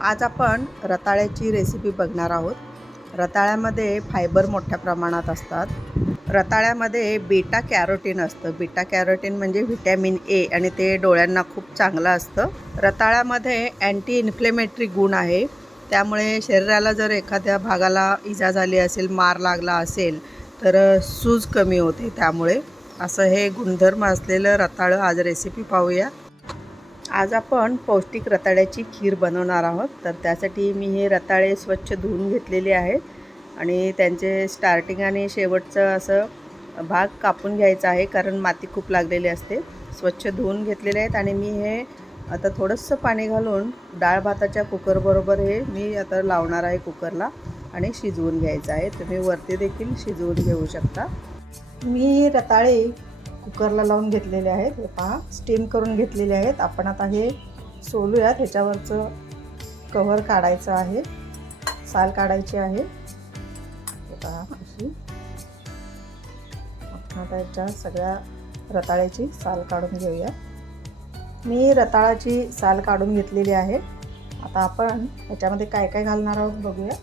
आज आपण रताळ्याची रेसिपी बघणार आहोत. रताळ्यामध्ये फायबर मोठ्या प्रमाणात असतात. रताळ्यामध्ये बीटा कॅरोटीन असतं. बीटा कॅरोटीन म्हणजे व्हिटॅमिन ए आणि ते डोळ्यांना खूप चांगलं असतं. रताळ्यामध्ये अँटी इन्फ्लेमेटरी गुण आहे. त्यामुळे शरीराला जर एखाद्या भागाला इजा झाली असेल मार लागला असेल तर सूज कमी होते त्यामुळे. असं हे गुणधर्म असलेलं रताळं आज रेसिपी पाहूया. आज आपण पौष्टिक रताळ्याची खीर बनवणार आहोत. तर त्यासाठी मी हे रताळे स्वच्छ धुवून घेतलेले आहेत आणि त्यांचे स्टार्टिंग आणि शेवटचं असं भाग कापून घ्यायचा आहे कारण माती खूप लागलेली असते. स्वच्छ धुवून घेतलेले आहेत आणि मी हे आता थोडंसं पाणी घालून डाळ भाताच्या कुकरबरोबर हे मी आता लावणार आहे कुकरला आणि शिजवून घ्यायचं आहे. तुम्ही वरती देखील शिजवून घेऊ शकता. मी रताळे कुकरला लावून घेतलेले आहेत. हे पहा स्टीम करून घेतलेले आहेत. आपण आता हे सोलूयात. ह्याच्यावरचं कव्हर काढायचं आहे. साल काढायची आहे. हे पहा अशी. आपण आता ह्याच्या सगळ्या रताळ्याची साल काढून घेऊया. मी रताळाची साल काढून घेतलेली आहे. आता आपण ह्याच्यामध्ये काय काय घालणार आहोत बघूया.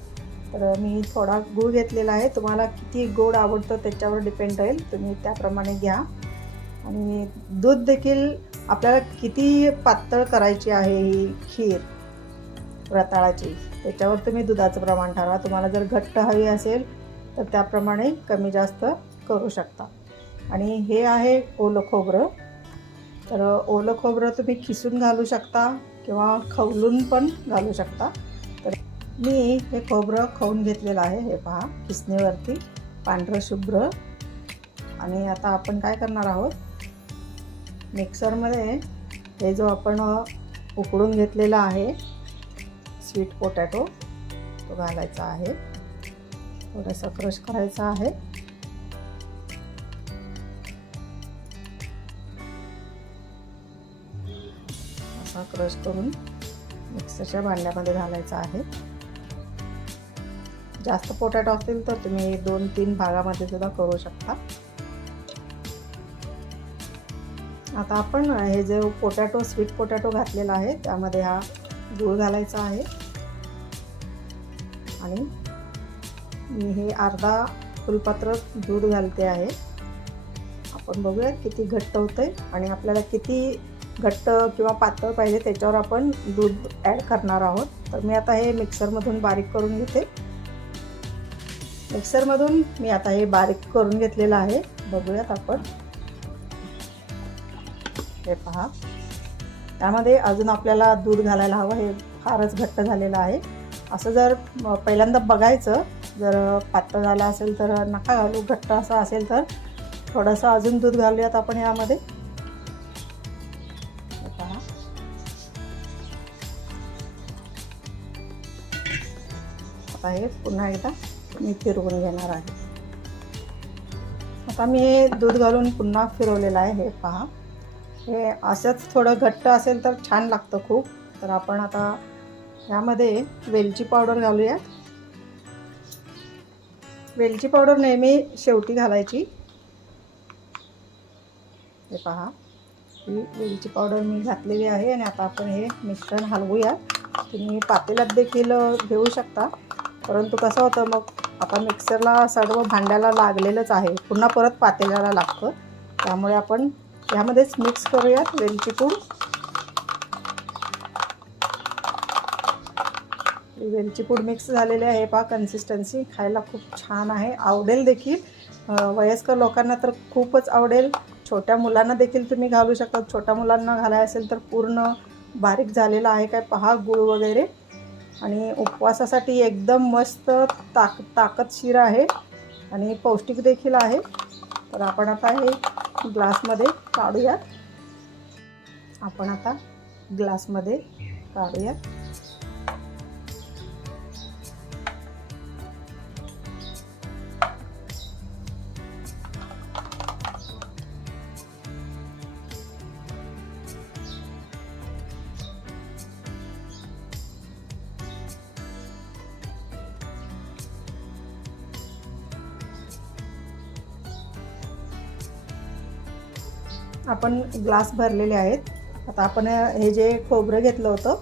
तर मी थोडा गूळ घेतलेला आहे. तुम्हाला किती गोड आवडतं त्याच्यावर डिपेंड राहील. तुम्ही त्याप्रमाणे घ्या. आणि दूध देखील आपल्याला किती पातळ करायची आहे ही खीर रताळाची त्याच्यावर तुम्ही दुधाचं प्रमाण ठरवा. तुम्हाला जर घट्ट हवी असेल तर त्याप्रमाणे कमी जास्त करू शकता. आणि हे आहे ओलं खोबरं. तर ओलं खोबरं तुम्ही खिसून घालू शकता किंवा खवलून पण घालू शकता. तर मी हे खोबरं खाऊन घेतलेलं आहे. हे पहा किसणीवरती पांढरं शुभ्र. आणि आता आपण काय करणार आहोत? मिक्सरमध्ये हे जो आपण उकडून घेतलेला आहे स्वीट पोटॅटो तो घालायचा आहे. थोडासा क्रश करायचा आहे. असा क्रश करून मिक्सरच्या भांड्यामध्ये घालायचा आहे. जास्त पोटॅटो असतील तर तुम्ही दोन तीन भागामध्ये सुद्धा करू शकता. आता आपण हे जे पोटॅटो स्वीट पोटॅटो घातलेला आहे त्यामध्ये हा गूळ घालायचा आहे. आणि मी हे अर्धा फुलपात्र दूध घालते आहे. आपण बघूया किती घट्ट होतं आहे आणि आपल्याला किती घट्ट किंवा पातळ पाहिजे त्याच्यावर आपण दूध ॲड करणार आहोत. तर मी आता हे मिक्सरमधून बारीक करून घेते. मिक्सरमधून मी आता हे बारीक करून घेतलेलं आहे. बघूयात आपण. हे पहा. त्यामध्ये अजून आपल्याला दूध घालायला हवं हे फारच घट्ट झालेलं आहे. असं जर पहिल्यांदा बघायचं जर पातळ झालं असेल तर नका घालू घट्ट असं असेल तर थोडंसं अजून दूध घालूयात आपण यामध्ये. पहा. आता हे पुन्हा एकदा मी फिरवून घेणार आहे. आता मी हे दूध घालून पुन्हा फिरवलेलं आहे हे पहा. हे असंच थोडं घट्ट असेल तर छान लागतं खूप. तर आपण आता यामध्ये वेलची पावडर घालूया वेलची पावडर नेहमी शेवटी घालायची. हे पहा. ही वेलची पावडर मी घातलेली आहे आणि आता आपण हे मिश्रण हलवूया तुम्ही पातेल्यात देखील घेऊ शकता. परंतु कसं होतं मग आता मिक्सरला सर्व भांड्याला लागलेलंच आहे. पुन्हा परत पातेल्याला लागतं. त्यामुळे आपण यामध्येच मिक्स करूयात वेलची पूड. वेलची पूड मिक्स झालेली आहे. पहा कन्सिस्टन्सी खायला खूप छान आहे. आवडेल देखील. वयस्कर लोकांना तर खूपच आवडेल. छोट्या मुलांना देखील तुम्ही घालू शकता. छोट्या मुलांना घालाय असेल तर पूर्ण बारीक झालेला आहे काय? पहा गूळ वगैरे. आणि उपवासासाठी एकदम मस्त ताक ताकदशीर आहे. आणि पौष्टिक देखील आहे. तर आपण आता हे ग्लासमध्ये काढूयात. आपण आता ग्लासमध्ये काढूयात. आपण ग्लास भरलेले आहेत. आता आपण हे जे खोबरं घेतलं होतं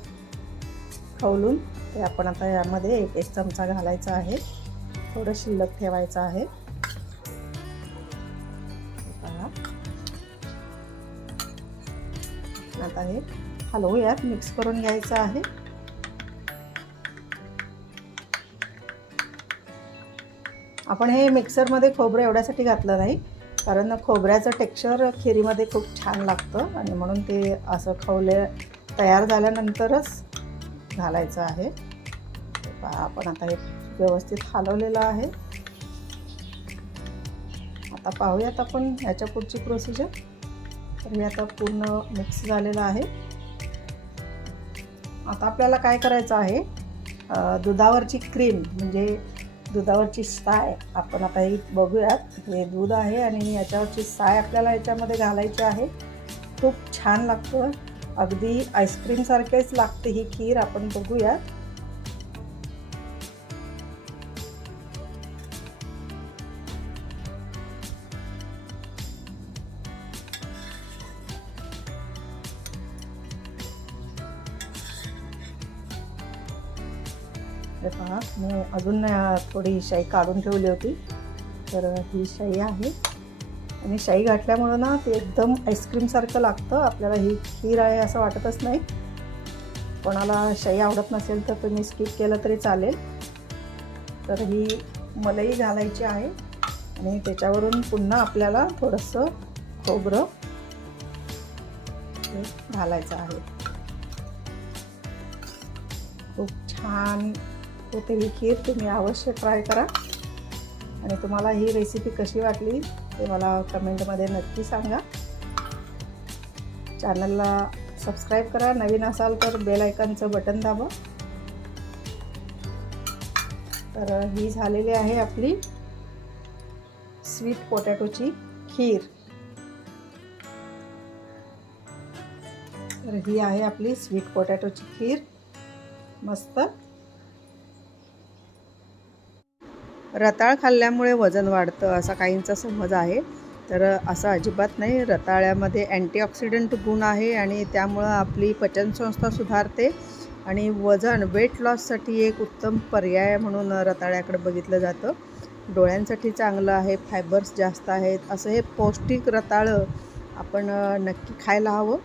खवलून ते आपण आता यामध्ये एक एक चमचा घालायचा आहे. थोडं शिल्लक ठेवायचं आहे. आता हे हलवूयात मिक्स करून घ्यायचं आहे. आपण हे मिक्सरमध्ये खोबरं एवढ्यासाठी घातलं नाही. कारण खोबऱ्याचं टेक्स्चर खिरीमध्ये खूप छान लागतं आणि म्हणून ते असं खवले तयार झाल्यानंतरच घालायचं आहे. आपण आता हे व्यवस्थित हलवलेलं आहे. आता पाहूयात आपण ह्याच्या पुढची प्रोसिजर तर हे आता पूर्ण मिक्स झालेलं आहे. आता आपल्याला काय करायचं आहे? दुधावरची क्रीम म्हणजे दुधावरची साय आपण आता ही बघूयात. हे दूध आहे आणि याच्यावरची साय आपल्याला याच्यामध्ये घालायची आहे. खूप छान लागतं. अगदी आईस्क्रीमसारखेच लागते ही खीर आपण बघूयात. हे पहा मी अजून थोडी शाई काढून ठेवली होती. तर ही शाई आहे. आणि शाई घातल्यामुळं ना ते एकदम आईस्क्रीमसारखं लागतं. आपल्याला ही खीर आहे असं वाटतच नाही. कोणाला शाई आवडत नसेल तर तुम्ही स्किप केलं तरी चालेल. तर ही मलई घालायची आहे. आणि त्याच्यावरून पुन्हा आपल्याला थोडंसं खोबरं हे घालायचं आहे. खूप छान होते ही खीर तुम्ही अवश्य ट्राय करा. आणि तुम्हाला ही रेसिपी कशी वाटली ते मला कमेंटमध्ये नक्की सांगा. चॅनलला सबस्क्राईब करा. नवीन असाल तर बेल आयकनचं बटन दाबा. तर ही झालेली आहे आपली स्वीट पोटॅटोची खीर. तर ही आहे आपली स्वीट पोटॅटोची खीर. मस्त. रताळ खाल्ल्यामुळे वजन वाढतं असा काहींचा समज आहे. तर असं अजिबात नाही. रताळ्यामध्ये अँटीऑक्सिडंट गुण आहे आणि त्यामुळं आपली पचनसंस्था सुधारते आणि वजन वेट लॉससाठी एक उत्तम पर्याय म्हणून रताळ्याकडे बघितलं जातं. डोळ्यांसाठी चांगलं आहे फायबर्स जास्त आहेत. असं हे पौष्टिक रताळं आपण नक्की खायला हवं.